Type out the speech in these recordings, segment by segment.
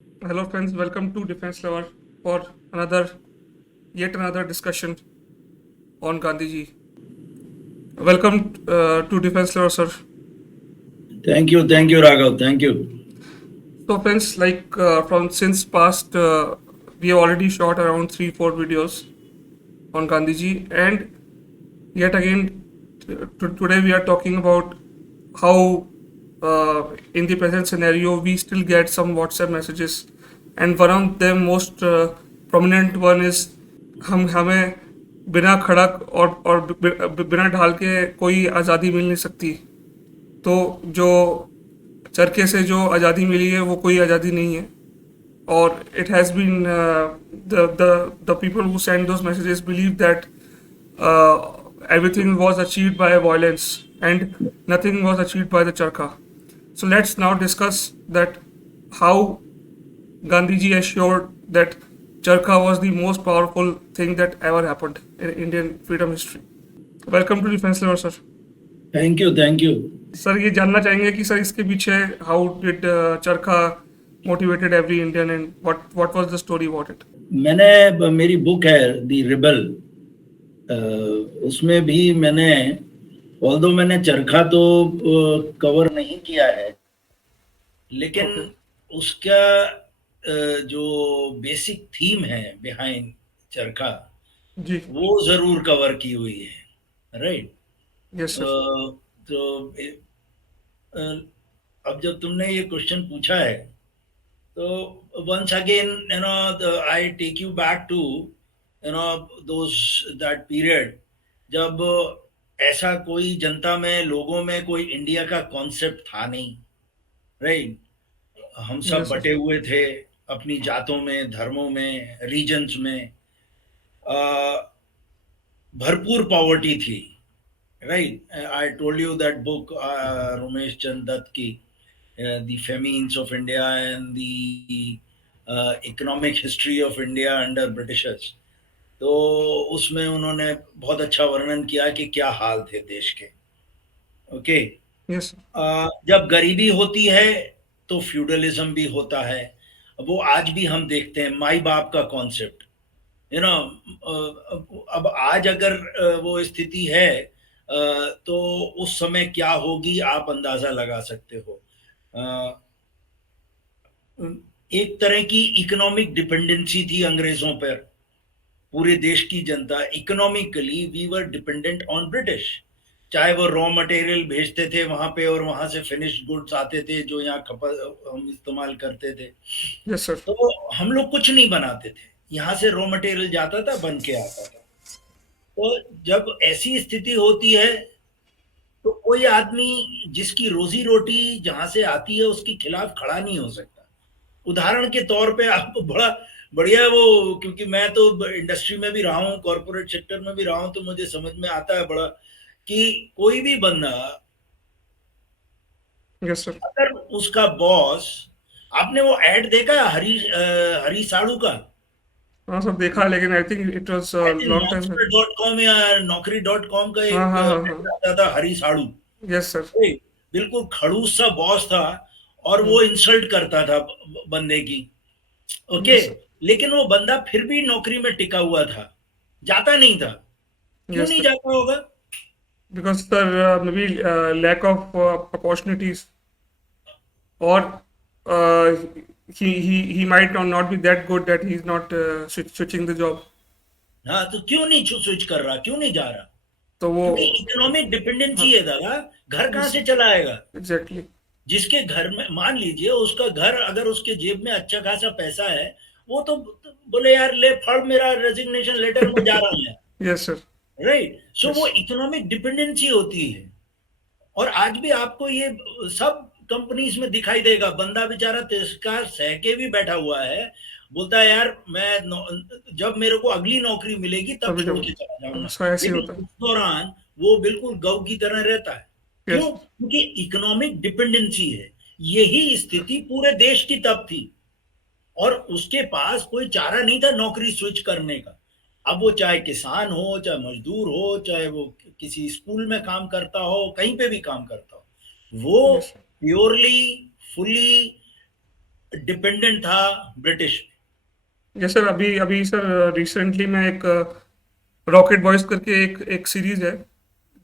Hello, friends. Welcome to Defense Lover for yet another discussion on Gandhiji. Welcome to Defense Lover, sir. Thank you, Raghav. Thank you. So, friends, from since past, we have already shot around 3-4 videos on Gandhiji, and yet again, today we are talking about how, in the present scenario, we still get some WhatsApp messages, and one of them most prominent one is हम हमें बिना खड़क और बिना ढाल के कोई आज़ादी मिल नहीं सकती। तो जो चरखे से जो आज़ादी मिली है वो कोई आज़ादी नहीं है। और it has been the people who send those messages believe that uh, everything was achieved by violence and nothing was achieved by the charkha. So let's now discuss that how Gandhiji assured that charkha was the most powerful thing that ever happened in Indian freedom history. Welcome to Defense Lover, sir. Thank you. Thank you. Sir ये जानना चाहेंगे कि sir इसके पीछे how did चरखा motivated every Indian and what was the story about it. मेरी book है दी rebel, उसमें भी मैंने ऑल्दो मैंने चरखा तो कवर नहीं किया है, लेकिन ओके उसका जो बेसिक थीम है बिहाइंड चरखा जी वो जरूर कवर की हुई है, राइट। यस सर तो अ, अब जब तुमने ये क्वेश्चन पूछा है तो once again, I take you back to, those that period जब ऐसा कोई जनता में लोगों में कोई इंडिया का कॉन्सेप्ट था नहीं, राइट। हम सब यस सर बटे हुए थे अपनी जातों में, धर्मों में, रीजन्स में। अ, भरपूर पॉवर्टी थी, right. I told you that book Romesh Chand Dutt की, the famines of India and the economic history of India under Britishers। तो उसमें उन्होंने बहुत अच्छा वर्णन किया कि क्या हाल थे देश के। ओके। यस जब गरीबी होती है तो फ्यूडलिज्म भी होता है। वो आज भी हम देखते हैं, माई बाप का कॉन्सेप्ट, यू नो। अब आज अगर वो स्थिति है, तो उस समय क्या होगी आप अंदाजा लगा सकते हो। अ, एक तरह की इकोनॉमिक डिपेंडेंसी थी अंग्रेजों पर। पूरे देश की जनता economically we were dependent on British. चाहे वो रॉ मटेरियल भेजते थे वहां पे और वहां से फिनिश्ड गुड्स आते थे जो यहाँ हम इस्तेमाल करते थे। यस सर तो हम लोग कुछ नहीं बनाते थे, यहाँ से रॉ मटेरियल जाता था, बन के आता था। तो जब ऐसी स्थिति होती है तो कोई आदमी जिसकी रोजी रोटी जहां से आती है उसके खिलाफ खड़ा नहीं हो सकता। उदाहरण के तौर पे आपको बड़ा बढ़िया वो, क्योंकि मैं तो इंडस्ट्री में भी रहा हूँ, कॉर्पोरेट सेक्टर में भी रहा हूँ, तो मुझे समझ में आता है बड़ा कि कोई भी बंदा यस सर अगर उसका बॉस, आपने वो एड देखा हरी साड़ू का? हाँ सर देखा लेकिन I think it was I think long time. monster.com या naukri.com का हाँ एक हाँ हाँ हाँ एड आता था, हरी साड़ू। यस सर ए, बिल्कुल खड़ूस सा बॉस था और वो इंसल्ट करता था बंदे की। ओके। यस सर लेकिन वो बंदा फिर भी नौकरी में टिका हुआ था, जाता नहीं था। क्यों यस नहीं सर जाता होगा? Because sir may be lack of opportunities or he might not be that good that he's not switching the job। हाँ, तो क्यों नहीं स्विच कर रहा, क्यों नहीं जा रहा? तो वो क्योंकि इकोनॉमिक डिपेंडेंसी हाँ है दादा। घर कहाँ यस से चला आएगा? एग्जैक्टली जिसके घर में मान लीजिए उसका घर, अगर उसके जेब में अच्छा खासा पैसा है, वो तो बोले यार ले फड़ मेरा रेजिग्नेशन लेटर, मैं जा रहा हूँ यार, yes sir right. So yes वो इकोनॉमिक डिपेंडेंसी होती है। और आज भी आपको ये सब कंपनीज में दिखाई देगा, बंदा बेचारा तिरस्कार सह के भी बैठा हुआ है, बोलता है यार मैं जब मेरे को अगली नौकरी मिलेगी तब तभी छोड़ जब के चला जाऊंगा। उसका ऐसे ही लेकिन होता है। उस दौरान वो बिल्कुल गऊ की तरह रहता है। यस क्यों? क्योंकि इकोनॉमिक डिपेंडेंसी है। यही स्थिति पूरे देश की तब थी और उसके पास कोई चारा नहीं था नौकरी स्विच करने का। अब वो चाहे किसान हो, चाहे मजदूर हो, चाहे वो किसी स्कूल में काम करता हो, कहीं पे भी काम करता हो, वो यस प्योरली, फुली डिपेंडेंट था ब्रिटिश। यस सर, अभी अभी सर रिसेंटली मैं एक रॉकेट बॉयज करके एक एक सीरीज है,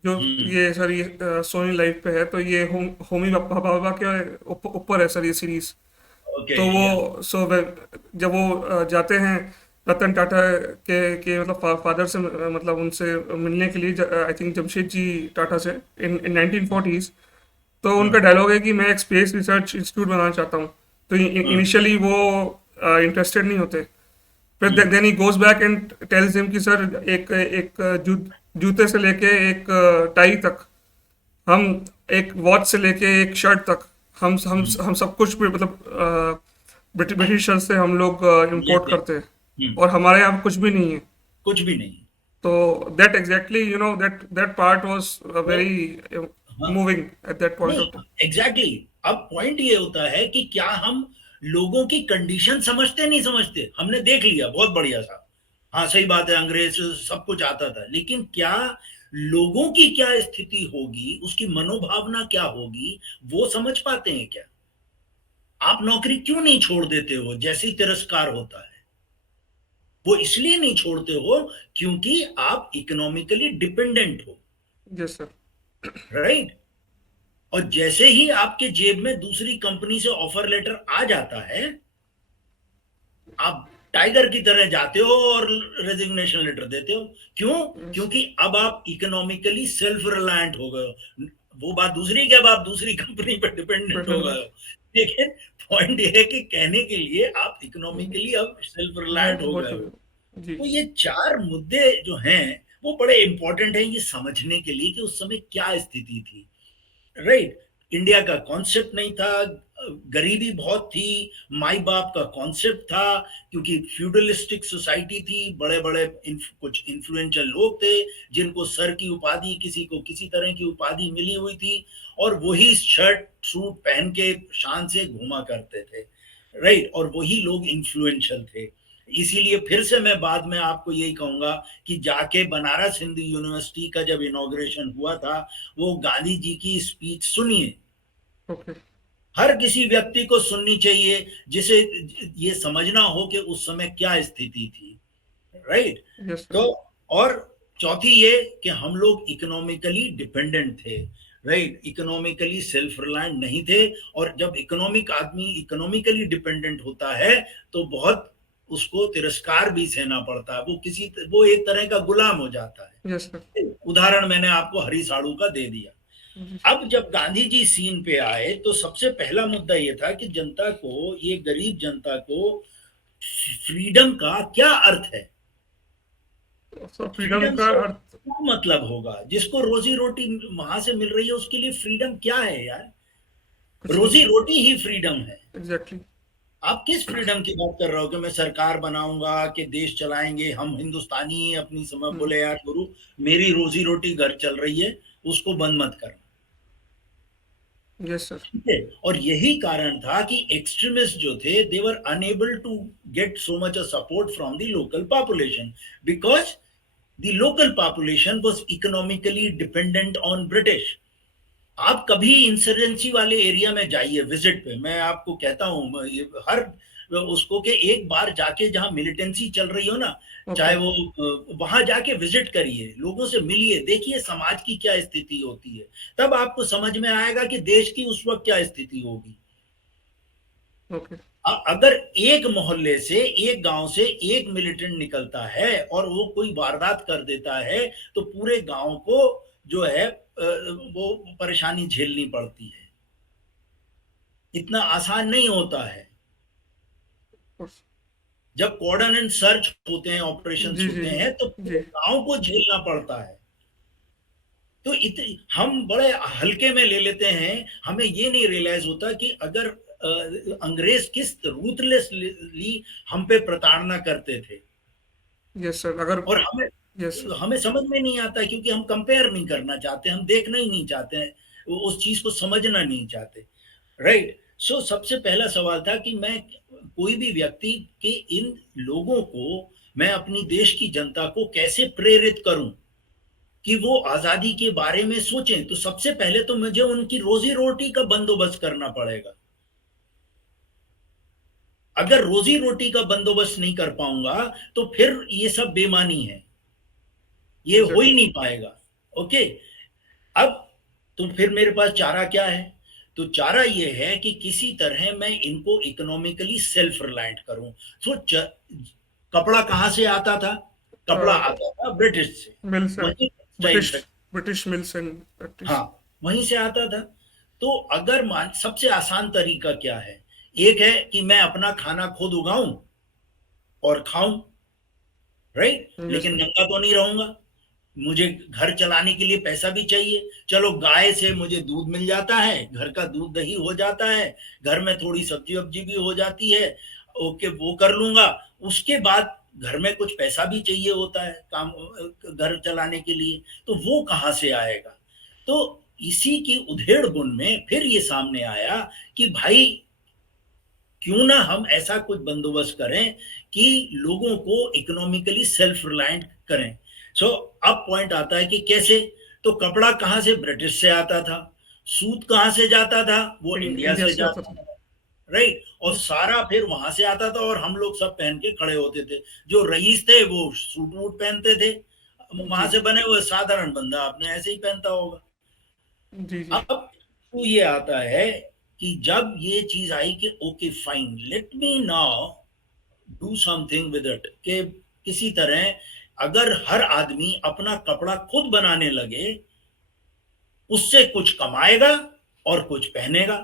जो हम्म। ये सर ये सोनी लाइव पे है, तो ये होमी बाबा बाबा के ऊपर है सर ये सीरीज। ओके, तो या। वो जब वो जाते हैं रतन टाटा के मतलब फादर से, मतलब उनसे मिलने के लिए, आई थिंक जमशेद जी टाटा से, इन 1940s। तो उनका हाँ, डायलॉग है कि मैं एक स्पेस रिसर्च इंस्टीट्यूट बनाना चाहता हूँ। तो हाँ। इनिशियली वो इंटरेस्टेड नहीं होते। फिर हम्म। Then he goes back and tells him कि सर एक एक जूते से लेके एक टाई तक, हम एक वॉच से लेके एक शर्ट तक, हम्म। हम सब कुछ भी मतलब ब्रिटिशर्स से हम लोग इंपोर्ट लेते हैं। करते हैं, हम्म। और हमारे यहाँ कुछ भी नहीं है। कुछ भी नहीं। तो that exactly, you know, that part was तो वेरी हाँ, मूविंग एट दैट पॉइंट नहीं, ऑफ टाइम। एग्जैक्टली अब पॉइंट ये होता है कि क्या हम लोगों की कंडीशन समझते नहीं समझते। हमने देख लिया, बहुत बढ़िया था। हाँ, सही बात है, अंग्रेज सब कुछ आता था, लेकिन क्या लोगों की क्या स्थिति होगी, उसकी मनोभावना क्या होगी, वो समझ पाते हैं क्या? आप नौकरी क्यों नहीं छोड़ देते हो जैसे ही तिरस्कार होता है? वो इसलिए नहीं छोड़ते हो क्योंकि आप इकोनॉमिकली डिपेंडेंट हो, यस सर। राइट? और जैसे ही आपके जेब में दूसरी कंपनी से ऑफर लेटर आ जाता है, आप टाइगर की तरह जाते हो और रेजिग्नेशन लेटर देते हो। क्यों? यस। क्योंकि अब आप इकोनॉमिकली सेल्फ रिलायंट हो गए हो। वो बात दूसरी कि अब आप दूसरी कंपनी पर डिपेंडेंट हो गए हो, लेकिन पॉइंट ये है कि कहने के लिए आप इकोनॉमिकली अब सेल्फ रिलायंट हो हो गए हो। चुके। जी। तो ये चार मुद्दे जो हैं वो बड़े इंपॉर्टेंट हैं ये समझने के लिए कि उस समय क्या स्थिति थी, राइट? इंडिया का कॉन्सेप्ट नहीं था, गरीबी बहुत थी, माई बाप का कॉन्सेप्ट था, क्योंकि फ्यूडलिस्टिक सोसाइटी थी, बड़े बड़े कुछ इन्फ्लुएंशियल लोग थे जिनको सर की उपाधि, किसी को किसी तरह की उपाधि मिली हुई थी, और वही शर्ट सूट पहन के शान से घूमा करते थे, राइट? और वही लोग इन्फ्लुएंशियल थे। इसीलिए फिर से मैं बाद में आपको यही कहूंगा कि जाके बनारस हिंदू यूनिवर्सिटी का जब इनॉग्रेशन हुआ था, वो गांधी जी की स्पीच सुनिए। ओके। हर किसी व्यक्ति को सुननी चाहिए जिसे ये समझना हो कि उस समय क्या स्थिति थी, राइट? Yes sir. तो और चौथी ये कि हम लोग इकोनॉमिकली डिपेंडेंट थे, राइट? इकोनॉमिकली सेल्फ रिलायंट नहीं थे। और जब इकोनॉमिक आदमी इकोनॉमिकली डिपेंडेंट होता है तो बहुत उसको तिरस्कार भी सहना पड़ता है, वो एक तरह का गुलाम हो जाता यस सर। है। उदाहरण मैंने आपको हरी साड़ू का दे दिया। अब जब गांधी जी सीन पे आए तो सबसे पहला मुद्दा ये था कि जनता को, ये गरीब जनता को, फ्रीडम का क्या अर्थ है? सर फ्रीडम फ्रीडम का से अर्थ। क्या मतलब होगा? जिसको रोजी रोटी वहां से मिल रही है उसके लिए फ्रीडम क्या है यार? कुछ नहीं। रोजी रोटी ही फ्रीडम है। एग्जैक्टली। आप किस फ्रीडम की बात कर रहे हो कि मैं सरकार बनाऊंगा, कि देश चलाएंगे, हम हिंदुस्तानी हैं अपनी समय? बोले यार गुरु, मेरी रोजी रोटी घर चल रही है, उसको बंद मत करना। Yes sir. ठीक है? और यही कारण था कि एक्सट्रीमिस्ट जो थे they were unable to get so much support from the local population, because the local population was economically dependent on British. आप कभी इंसर्जेंसी वाले एरिया में जाइए विजिट पे, मैं आपको कहता हूँ हर उसको के एक बार जाके जहाँ मिलिटेंसी चल रही हो ना, ओके। चाहे वो वहां जाके विजिट करिए, लोगों से मिलिए, देखिए समाज की क्या स्थिति होती है। तब आपको समझ में आएगा कि देश की उस वक्त क्या स्थिति होगी। ओके। अगर एक मोहल्ले से, एक गांव से एक मिलिटेंट निकलता है और वो कोई वारदात कर देता है तो पूरे गांव को जो है वो परेशानी झेलनी पड़ती है। इतना आसान नहीं होता है। जब कॉर्डन एंड सर्च होते हैं, ऑपरेशंस जी जी होते जी। हैं, तो पूरे जी। गांव को झेलना पड़ता है। तो हम बड़े हल्के में ले लेते हैं, हमें ये नहीं रियलाइज होता कि अगर अंग्रेज किस रूथलेसली हम पे प्रताड़ना करते थे। Yes sir. अगर। और हमें यस सर। हमें समझ में नहीं आता क्योंकि हम कंपेयर नहीं करना चाहते, हम देखना ही नहीं चाहते हैं, उस चीज को समझना नहीं चाहते, राइट? सो सबसे पहला सवाल था कि मैं कोई भी व्यक्ति के इन लोगों को, मैं अपनी देश की जनता को कैसे प्रेरित करूं कि वो आजादी के बारे में सोचें। तो सबसे पहले तो मुझे उनकी रोजी रोटी का बंदोबस्त करना पड़ेगा। अगर रोजी रोटी का बंदोबस्त नहीं कर पाऊंगा तो फिर ये सब बेमानी है, ये हो ही एग्जैक्टली। नहीं पाएगा। ओके। अब तो फिर मेरे पास चारा क्या है? तो चारा ये है कि किसी तरह मैं इनको इकोनॉमिकली सेल्फ रिलायंट करूं। तो कपड़ा कहाँ से आता था? कपड़ा आता था ब्रिटिश से, मिल्स एंड वही textile British factory. British mills and factories. हाँ, वहीं से आता था। तो अगर मान, सबसे आसान तरीका क्या है? एक है कि मैं अपना खाना खुद उगाऊं और खाऊं, राइट? यस लेकिन सर। नंगा तो नहीं रहूंगा, मुझे घर चलाने के लिए पैसा भी चाहिए। चलो, गाय से मुझे दूध मिल जाता है, घर का दूध दही हो जाता है, घर में थोड़ी सब्जी वब्जी भी हो जाती है, ओके, वो कर लूंगा। उसके बाद घर में कुछ पैसा भी चाहिए होता है काम, घर चलाने के लिए, तो वो कहाँ से आएगा? तो इसी की उधेड़ बुन में फिर ये सामने आया कि भाई, क्यों ना हम ऐसा कुछ बंदोबस्त करें कि लोगों को इकोनॉमिकली सेल्फ रिलायंट करें। सो अब पॉइंट आता है कि कैसे? तो कपड़ा कहाँ से? ब्रिटिश से आता था। सूत कहाँ से जाता था? वो इंडिया इंडिया से से आता जाता था। था, राइट? और यस। सारा फिर वहां से आता था और हम लोग सब पहन के खड़े होते थे। जो रईस थे वो सूट वूट पहनते थे, वहां जी से बने हुए साधारण बंदा आपने ऐसे ही पहनता होगा। जी जी। अब तो ये आता है कि जब ये चीज आई कि okay fine, let me now do something with it, कि किसी तरह अगर हर आदमी अपना कपड़ा खुद बनाने लगे, उससे कुछ कमाएगा और कुछ पहनेगा,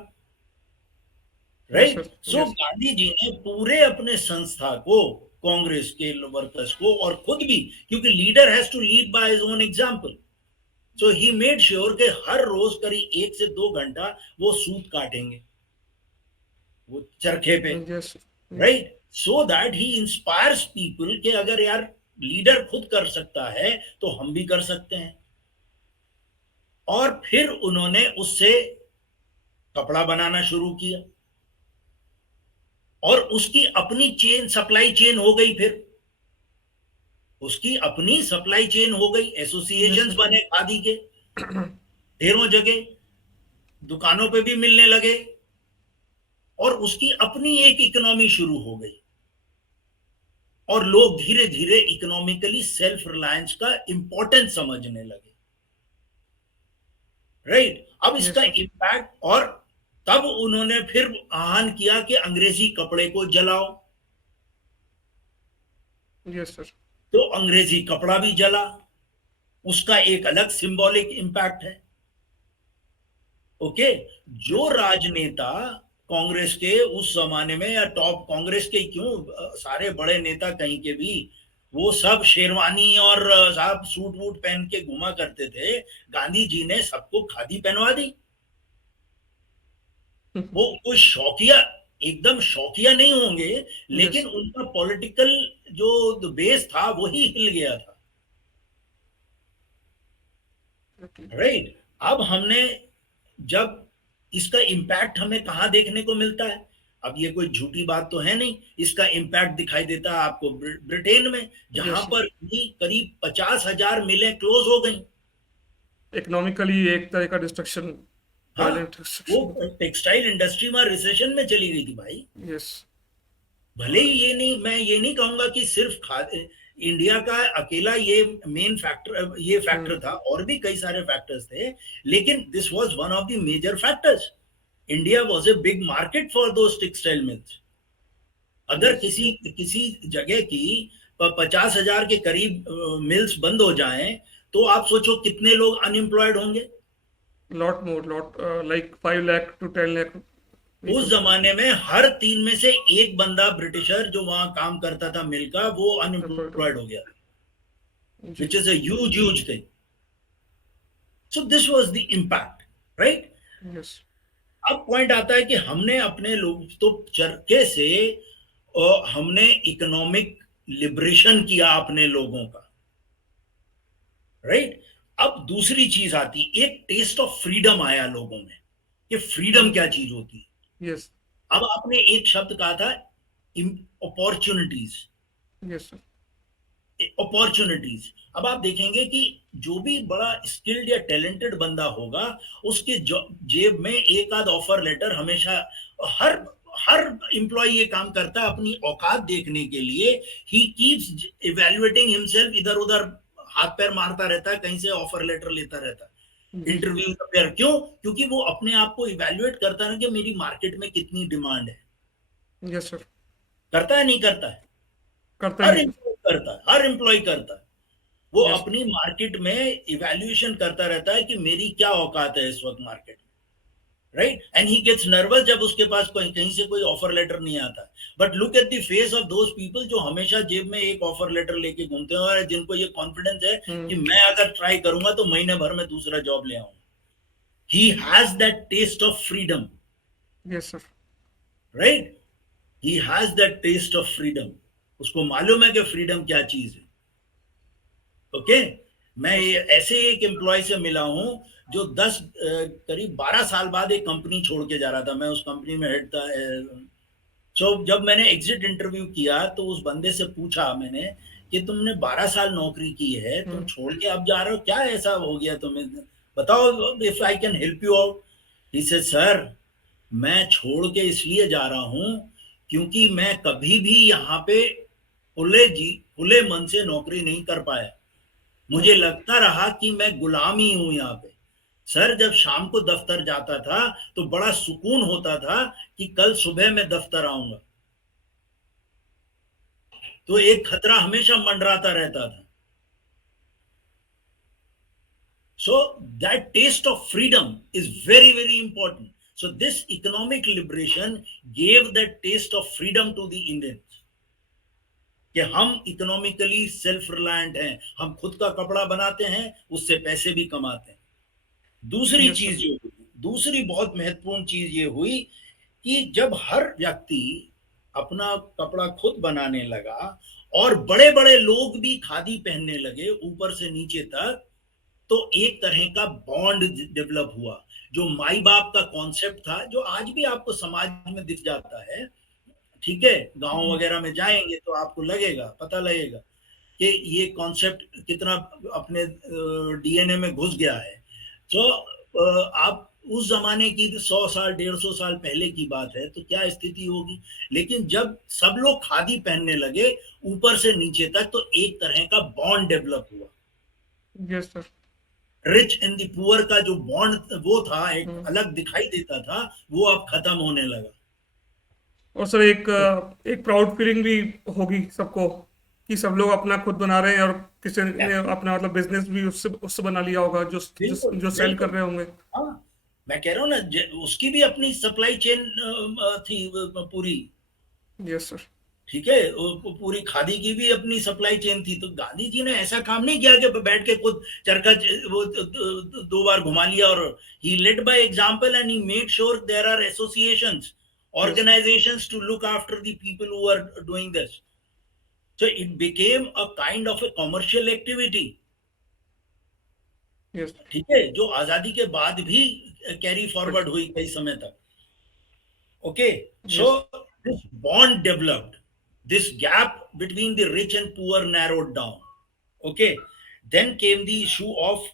yes right? Sir. So yes. Gandhi ji ने पूरे अपने संस्था को, कांग्रेस के वर्कर्स को और खुद भी, क्योंकि leader has to lead by his own example, so he made sure कि हर रोज करीब 1 से 2 घंटा वो सूत काटेंगे, वो चरखे पे, yes. Yes. Right? So that he inspires people कि अगर यार लीडर खुद कर सकता है तो हम भी कर सकते हैं। और फिर उन्होंने उससे कपड़ा बनाना शुरू किया और उसकी अपनी चेन, सप्लाई चेन हो गई। फिर उसकी अपनी सप्लाई चेन हो गई, यस एसोसिएशंस सर। बने खादी के ढेरों जगह, दुकानों पे भी मिलने लगे और उसकी अपनी एक इकोनॉमी शुरू हो गई और लोग धीरे धीरे इकोनॉमिकली सेल्फ रिलायंस का इंपॉर्टेंस समझने लगे, राइट? अब यस इसका सर। इम्पैक्ट, और तब उन्होंने फिर आह्वान किया कि अंग्रेजी कपड़े को जलाओ। Yes sir. तो अंग्रेजी कपड़ा भी जला, उसका एक अलग सिंबॉलिक इम्पैक्ट है। ओके। जो यस। राजनेता कांग्रेस के उस जमाने में, या टॉप कांग्रेस के क्यों, सारे बड़े नेता कहीं के भी, वो सब शेरवानी और साहब सूट वूट पहन के घुमा करते थे। गांधी जी ने सबको खादी पहनवा दी। वो कोई शौकिया, एकदम शौकिया नहीं होंगे, यस। लेकिन उनका पॉलिटिकल जो बेस था वही हिल गया था, राइट? अब हमने, जब इसका इम्पैक्ट हमें कहाँ देखने को मिलता है? अब ये कोई झूठी बात तो है नहीं, इसका इम्पैक्ट दिखाई देता है आपको ब्रिटेन में, जहां यस। पर भी करीब 50,000 मिलें क्लोज हो गई। इकोनॉमिकली एक तरह का डिस्ट्रक्शन, हाँ, वायलेंट वो डिस्ट्रक्शन। टेक्सटाइल इंडस्ट्री में रिसेशन में चली गई थी भाई। यस। भले ही ये नहीं, मैं ये नहीं कहूंगा कि सिर्फ इंडिया का अकेला ये मेन फैक्टर, ये फैक्टर था, और भी कई सारे फैक्टर्स थे, लेकिन this was one of the major factors. India was a big market for those textile mills. अगर यस। किसी किसी जगह की 50,000 के करीब मिल्स बंद हो जाएं, तो आप सोचो कितने लोग अनएम्प्लॉयड होंगे। Lot more, lot like 5 lakh to 10 lakh उस पीपल। जमाने में हर 3 में से एक बंदा ब्रिटिशर जो वहां काम करता था मिल का, वो एम्प्लॉयड हो अनएम्प्लॉयड हो गए। गया, जी which is a huge thing. So this was the impact, right? Yes. अब पॉइंट आता है कि हमने अपने लोग तो चरखे से, हमने इकोनॉमिक लिबरेशन किया अपने लोगों का, राइट? अब दूसरी चीज आती, एक टेस्ट ऑफ फ्रीडम आया लोगों में, कि फ्रीडम क्या चीज होती है। यस। अब आपने एक शब्द कहा था, अपॉर्चुनिटीज, यस सर। अपॉर्चुनिटीज। अब आप देखेंगे कि जो भी बड़ा स्किल्ड या टैलेंटेड बंदा होगा, उसके जेब में एक आध ऑफर लेटर हमेशा, हर हर एम्प्लॉय ये काम करता है अपनी औकात देखने के लिए. ही कीप्स इवेल्युएटिंग हिमसेल्फ, इधर उधर हाथ पैर मारता रहता है, कहीं से ऑफर लेटर लेता रहता है, जी इंटरव्यू का. क्यों? क्योंकि वो अपने आप को इवेल्युएट करता है कि मेरी मार्केट में कितनी डिमांड है. यस सर, करता है, नहीं करता है? करता ही हर है सर। एम्प्लॉय करता है, हर एम्प्लॉय करता है. वो यस अपनी मार्केट में इवेल्युएशन करता रहता है कि मेरी क्या औकात है इस वक्त मार्केट में. Right, and he gets nervous जब उसके पास कोई कहीं से कोई ऑफर लेटर नहीं आता. But look at the face of those people जो हमेशा जेब में एक ऑफर लेटर लेके घूमते हैं और जिनको ये कॉन्फिडेंस है कि हम्म। मैं अगर ट्राई करूंगा तो महीने भर में दूसरा जॉब ले आऊंगा. He has that taste of freedom. Yes sir. Right, he has that taste of freedom. उसको मालूम है कि फ्रीडम क्या चीज है. ओके, मैं यस ये सर। ऐसे एक एम्प्लॉय से मिला हूं जो 10 करीब 12 साल बाद एक कंपनी छोड़ के जा रहा था. मैं उस कंपनी में हेड था. जब मैंने एग्जिट इंटरव्यू किया तो उस बंदे से पूछा मैंने कि तुमने 12 साल नौकरी की है, तुम हम्म। छोड़ के अब जा रहे हो, क्या ऐसा हो गया तुम्हें, बताओ, if I can help you out. He said, sir, मैं छोड़ के इसलिए जा रहा हूं क्योंकि मैं कभी भी यहाँ पे खुले मन से नौकरी नहीं कर पाया. मुझे ओके। लगता रहा कि मैं गुलाम ही हूं यहाँ पे. सर, जब शाम को दफ्तर जाता था तो बड़ा सुकून होता था कि कल सुबह मैं दफ्तर आऊंगा. तो एक खतरा हमेशा मंडराता रहता था. So that taste of freedom is very, very important. So this economic liberation gave that taste of freedom to the Indians. कि हम इकोनॉमिकली सेल्फ रिलायंट हैं, हम खुद का कपड़ा बनाते हैं, उससे पैसे भी कमाते हैं. दूसरी यस सर। चीज जो हुई, दूसरी बहुत महत्वपूर्ण चीज ये हुई कि जब हर व्यक्ति अपना कपड़ा खुद बनाने लगा और बड़े बड़े लोग भी खादी पहनने लगे ऊपर से नीचे तक, तो एक तरह का बॉन्ड डेवलप हुआ. जो माई बाप का कॉन्सेप्ट था, जो आज भी आपको समाज में दिख जाता है, ठीक है, गांव वगैरह में जाएंगे तो आपको लगेगा, पता लगेगा कि ये कॉन्सेप्ट कितना अपने डीएनए में घुस गया है. तो आप उस जमाने की 100 साल 150 साल पहले की बात है तो क्या स्थिति होगी. लेकिन जब सब लोग खादी पहनने लगे ऊपर से नीचे तक, तो एक तरह का बॉन्ड डेवलप हुआ. Yes sir. Rich and the poor का जो बॉन्ड वो था, एक हम्म। अलग दिखाई देता था, वो अब खत्म होने लगा. और सर एक प्राउड फीलिंग भी होगी सबको कि सब लोग अपना खुद बना रहे हैं, और किसी ने अपना मतलब बिजनेस भी उससे उससे बना लिया होगा जो बिल्कुल, जो सेल कर बिल्कुल. रहे होंगे। हाँ, मैं कह रहा हूँ ना, उसकी भी अपनी सप्लाई चेन थी पूरी. Yes sir. ठीक है, पूरी खादी की भी अपनी सप्लाई चेन थी. तो गांधी जी ने ऐसा काम नहीं किया कि बैठ के खुद चरखा वो 2 बार घुमा लिया. और he led by example and he made sure there are associations, yes sir. organizations to look after the people who are doing this. So it became a kind of a commercial activity. Yes. ठीक है, जो आजादी के बाद भी carry forward हुई कई समय तक. Okay, yes. so this bond developed, this gap between the rich and poor narrowed down. Okay, then came the issue of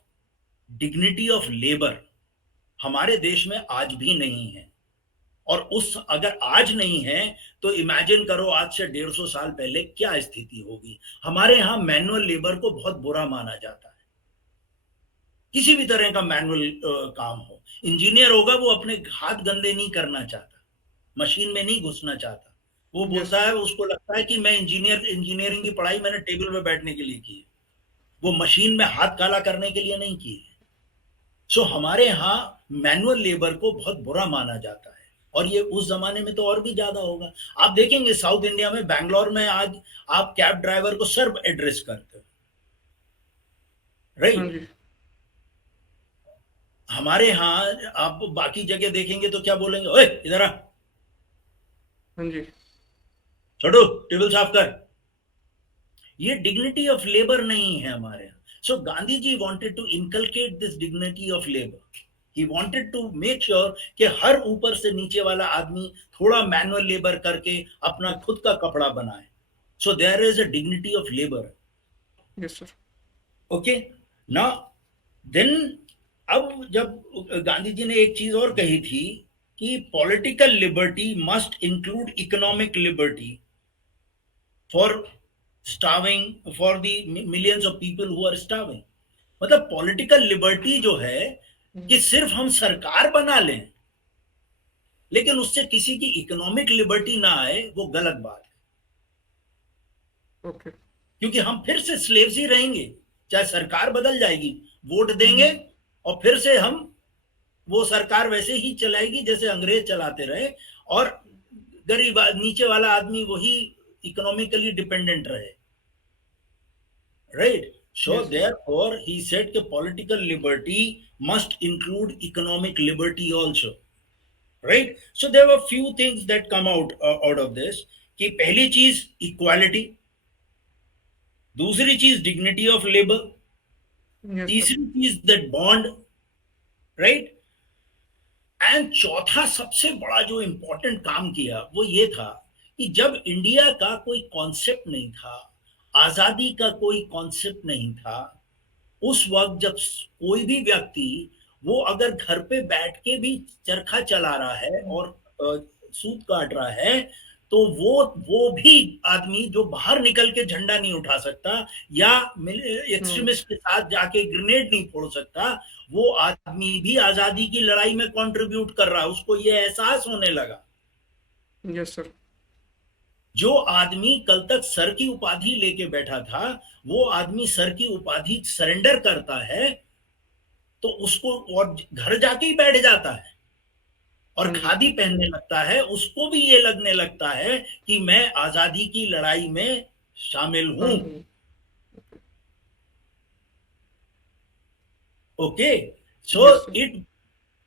dignity of labor. हमारे देश में आज भी नहीं है. और उस अगर आज नहीं है तो इमेजिन करो आज से 150 साल पहले क्या स्थिति होगी. हमारे यहाँ मैनुअल लेबर को बहुत बुरा माना जाता है. किसी भी तरह का मैनुअल काम हो, इंजीनियर होगा वो अपने हाथ गंदे नहीं करना चाहता, मशीन में नहीं घुसना चाहता. वो यस। बोलता है, उसको लगता है कि मैं इंजीनियरिंग की पढ़ाई मैंने टेबल पे बैठने के लिए की है, वो मशीन में हाथ काला करने के लिए नहीं की है. सो हमारे यहाँ मैनुअल लेबर को बहुत बुरा माना जाता है. और ये उस जमाने में तो और भी ज्यादा होगा. आप देखेंगे साउथ इंडिया में, बैंगलोर में आज आप कैब ड्राइवर को सर एड्रेस करते हो. हाँ राइट, जी। हमारे यहाँ आप बाकी जगह देखेंगे तो क्या बोलेंगे, ओए इधर आ, हाँ जी। छोटू टेबल साफ कर. ये डिग्निटी ऑफ लेबर नहीं है हमारे यहाँ. So Gandhi ji wanted to inculcate this dignity of labour. He wanted to make sure कि हर ऊपर से नीचे वाला आदमी थोड़ा मैनुअल लेबर करके अपना खुद का कपड़ा बनाए. So there is a dignity of labour. Yes sir. Okay, ना देन अब जब गांधी जी ने एक चीज और कही थी कि political liberty must include economic liberty for starving, for the millions of people who are starving. मतलब पॉलिटिकल लिबर्टी जो है कि सिर्फ हम सरकार बना लें लेकिन उससे किसी की इकोनॉमिक लिबर्टी ना आए, वो गलत बात है। ओके। क्योंकि हम फिर से स्लेव्स ही रहेंगे, चाहे सरकार बदल जाएगी, वोट देंगे और फिर से हम वो सरकार वैसे ही चलाएगी जैसे अंग्रेज चलाते रहे, और गरीब नीचे वाला आदमी वही इकोनॉमिकली डिपेंडेंट रहे, right? So yes. therefore he said कि political liberty must include economic liberty also, right? So there were few things that come out of this, कि पहली चीज इक्वालिटी, दूसरी चीज dignity of labour, yes sir. तीसरी चीज that bond, right? And चौथा सबसे बड़ा जो इंपॉर्टेंट काम किया वो ये था कि जब इंडिया का कोई कॉन्सेप्ट नहीं था, आजादी का कोई कॉन्सेप्ट नहीं था, उस वक्त जब कोई भी व्यक्ति वो अगर घर पे बैठ के भी चरखा चला रहा है और सूत काट रहा है, तो वो भी आदमी जो बाहर निकल के झंडा नहीं उठा सकता या एक्सट्रीमिस्ट के साथ जाके ग्रेनेड नहीं फोड़ सकता, वो आदमी भी आजादी की लड़ाई में कंट्रीब्यूट कर रहा है, उसको ये एहसास होने लगा। Yes sir. जो आदमी कल तक सर की उपाधि लेके बैठा था, वो आदमी सर की उपाधि सरेंडर करता है तो उसको, और घर जाके ही बैठ जाता है और खादी पहनने लगता है, उसको भी ये लगने लगता है कि मैं आजादी की लड़ाई में शामिल हूं। Okay, so yes sir. It,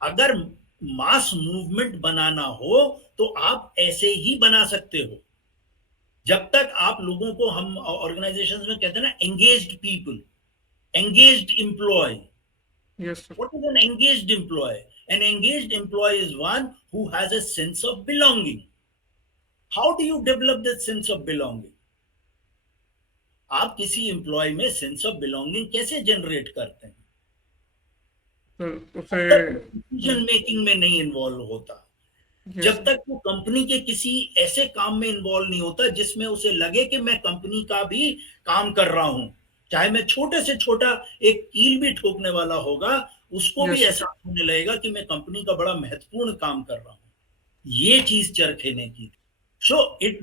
अगर मास मूवमेंट बनाना हो तो आप ऐसे ही बना सकते हो, जब तक आप लोगों को, हम ऑर्गेनाइजेशंस में कहते हैं ना engaged people, engaged employee. Yes sir. What is an engaged employee? An engaged employee is one who has a sense of belonging. How do you develop that sense of belonging? आप किसी employ में sense of belonging कैसे generate करते हैं? Sir जब उसे। तक decision making में नहीं इन्वॉल्व होता, यस जब सर। तक वो कंपनी के किसी ऐसे काम में इन्वॉल्व नहीं होता जिसमें उसे लगे कि मैं कंपनी का भी काम कर रहा हूं, चाहे मैं छोटे से छोटा एक कील भी ठोकने वाला होगा, उसको भी यस सर। ऐसा होने लगेगा कि मैं कंपनी का बड़ा महत्वपूर्ण काम कर रहा हूं। ये चीज चरखे ने की। So it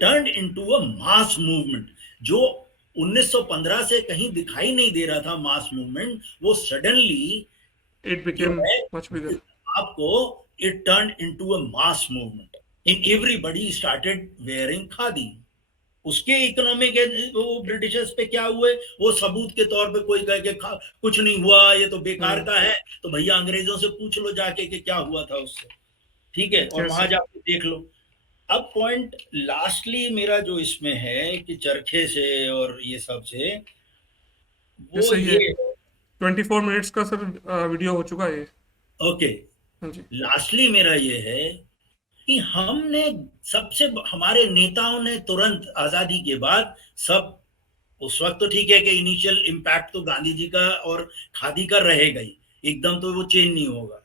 turned into a mass movement, जो 1915 से कहीं दिखाई नहीं दे रहा था मास मूवमेंट, वो सडनली इट जो बिकेम है मच बिगर। आपको, it turn into a mass movement in everybody started wearing khadi. उसके इकोनॉमिक, वो ब्रिटिशर्स पे क्या हुए, वो सबूत के तौर पे कोई कहे कि कुछ नहीं हुआ, ये तो बेकार का है, तो भैया अंग्रेजों से पूछ लो जाके कि क्या हुआ था उससे, ठीक है, और यस वहां सर। जाके देख लो। अब पॉइंट लास्टली मेरा जो इसमें है कि चरखे से और ये सब से, ये वो सही है। ये, 24 मिनट्स का सर वीडियो हो चुका है ये। ओके, हाँ जी। लास्टली मेरा ये है कि हमने सबसे, हमारे नेताओं ने तुरंत आजादी के बाद सब, उस वक्त तो ठीक है कि इनिशियल इम्पैक्ट तो गांधी जी का और खादी का रहेगा ही, एकदम तो वो चेंज नहीं होगा,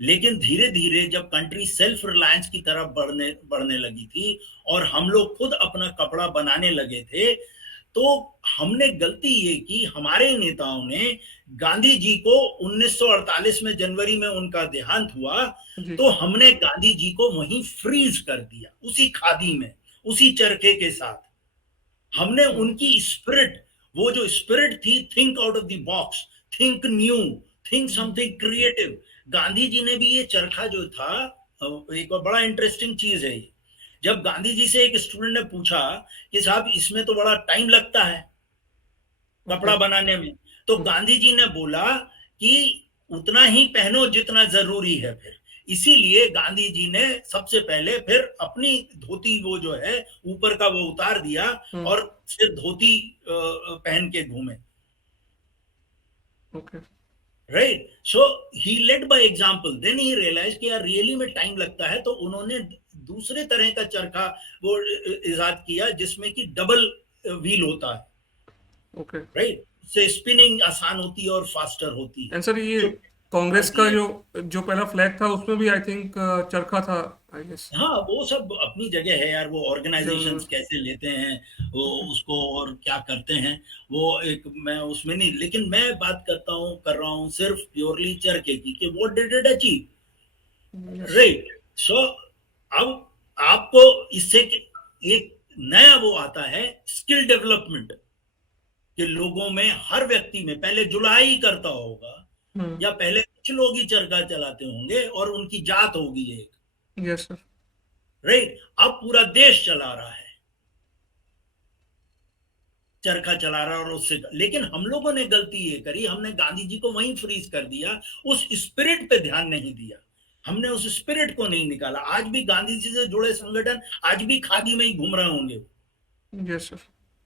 लेकिन धीरे धीरे जब कंट्री सेल्फ रिलायंस की तरफ बढ़ने बढ़ने लगी थी और हम लोग खुद अपना कपड़ा बनाने लगे थे, तो हमने गलती ये की, हमारे नेताओं ने गांधी जी को 1948 में जनवरी में उनका देहांत हुआ, जी। तो हमने गांधी जी को वहीं फ्रीज कर दिया, उसी खादी में, उसी चरखे के साथ। हमने उनकी स्पिरिट, वो जो स्पिरिट थी, think out of the box, think new, think something creative, Gandhi ji ने भी ये चरखा जो था, एक बड़ा इंटरेस्टिंग चीज है ये, जब गांधी जी से एक स्टूडेंट ने पूछा कि साहब इसमें तो बड़ा टाइम लगता है कपड़ा बनाने में, तो गांधी जी ने बोला कि उतना ही पहनो जितना जरूरी है। फिर इसीलिए गांधी जी ने सबसे पहले फिर अपनी धोती, वो जो है ऊपर का, वो उतार दिया और फिर धोती पहन के घूमे। Okay. Right, so he led by example, then he realise कि यार रियली में टाइम लगता है, तो उन्होंने दूसरे तरह का चरखा वो इजाद किया जिसमें कि डबल व्हील होता है, ओके। राइट, से स्पिनिंग आसान होती है और फास्टर होती है। एंड सर ये So, कांग्रेस का भारतीय, जो जो पहला फ्लैग था उसमें भी आई थिंक चरखा था, आई गेस। हाँ, वो सब अपनी जगह है यार, वो ऑर्गेनाइजेशंस जरूर। कैसे लेते हैं वो ओके। उसको और क्या करते हैं, वो एक मैं उसमें नहीं, लेकिन मैं बात कर रहा हूँ सिर्फ प्योरली चरखे की कि what did it achieve, yes. Right. So अब आपको इससे एक नया वो आता है, स्किल डेवलपमेंट, कि लोगों में, हर व्यक्ति में, पहले जुलाई करता होगा हम्म। या पहले कुछ लोग ही चरखा चलाते होंगे और उनकी जात होगी एक, यस सर। राइट। अब पूरा देश चला रहा है, चरखा चला रहा है, और उससे, लेकिन हम लोगों ने गलती ये करी, हमने गांधी जी को वहीं फ्रीज कर दिया, उस स्पिरिट पे ध्यान नहीं दिया, हमने उस स्पिरिट को नहीं निकाला। आज भी गांधी जी से जुड़े संगठन आज भी खादी में ही घूम रहे होंगे, यस सर।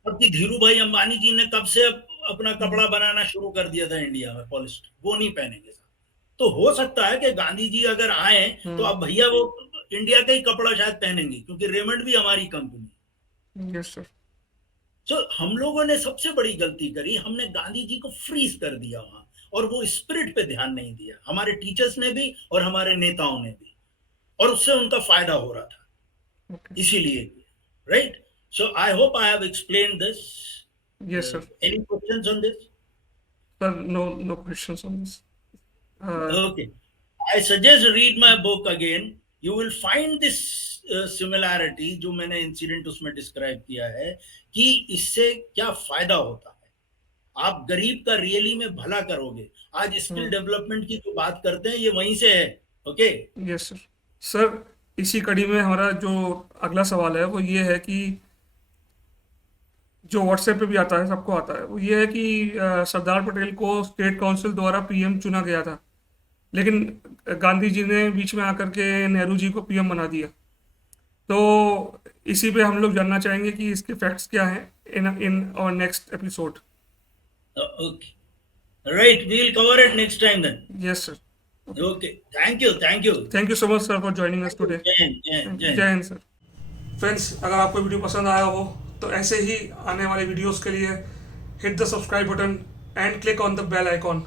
अब कि धीरू भाई अंबानी जी ने कब से अपना कपड़ा बनाना शुरू कर दिया था इंडिया में, पॉलिस्टर, वो नहीं पहनेंगे। तो हो सकता है कि गांधी जी अगर आए तो हम्म। अब भैया वो इंडिया का ही कपड़ा शायद पहनेंगे, क्योंकि रेमंड भी हमारी कंपनी। Yes sir. सो हम लोगों ने सबसे बड़ी गलती करी, हमने गांधी जी को फ्रीज कर दिया वहां, और वो स्पिरिट पे ध्यान नहीं दिया, हमारे टीचर्स ने भी और हमारे नेताओं ने भी, और उससे उनका फायदा हो रहा था, ओके। इसीलिए, right. So I hope I have explain this. Yes sir. Any questions on this? Sir, no no questions on this. Okay. I suggest read my book again. You will find this similarity जो मैंने incident उसमें describe किया है, कि इससे क्या फायदा होता है, आप गरीब का रियली में भला करोगे। आज स्किल डेवलपमेंट की जो बात करते हैं ये वहीं से है। ओके। Yes sir. सर, इसी कड़ी में हमारा जो अगला सवाल है वो ये है कि जो व्हाट्सएप पे भी आता है, सबको आता है, वो ये है कि सरदार पटेल को स्टेट काउंसिल द्वारा पीएम चुना गया था, लेकिन गांधी जी ने बीच में आकर के नेहरू जी को पीएम बना दिया। तो इसी पे हम लोग जानना चाहेंगे कि इसके फैक्ट्स क्या हैं in in our next episode. Okay, right, we will cover it next time then. Yes sir. Okay. Okay, thank you, thank you, thank you so much sir for joining us today. जय हिंद, जय हिंद, जय जय Hind. Hind sir. Friends, अगर आपको video पसंद आया हो तो ऐसे ही आने वाले वीडियोस के लिए hit the subscribe button and click on the bell icon.